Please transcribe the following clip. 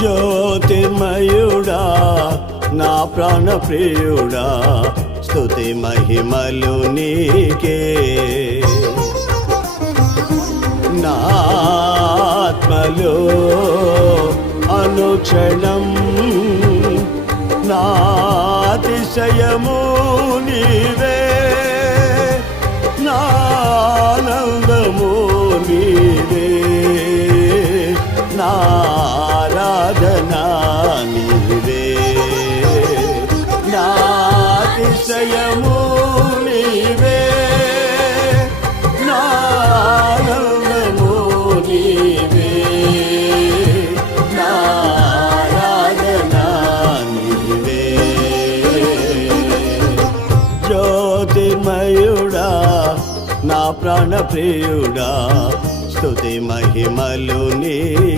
జ్యోతిమయుడా నా ప్రాణ ప్రియుడా స్తుతి మహిమలు నీకే. నాత్మలో అనుక్షణం నాతిశయము నాతిశయము నీవే. నానందము నీవే. నారాధనా నీవే. జ్యోతిర్మయుడా నా ప్రాణ ప్రియుడా స్తుతి మహిమలు నీ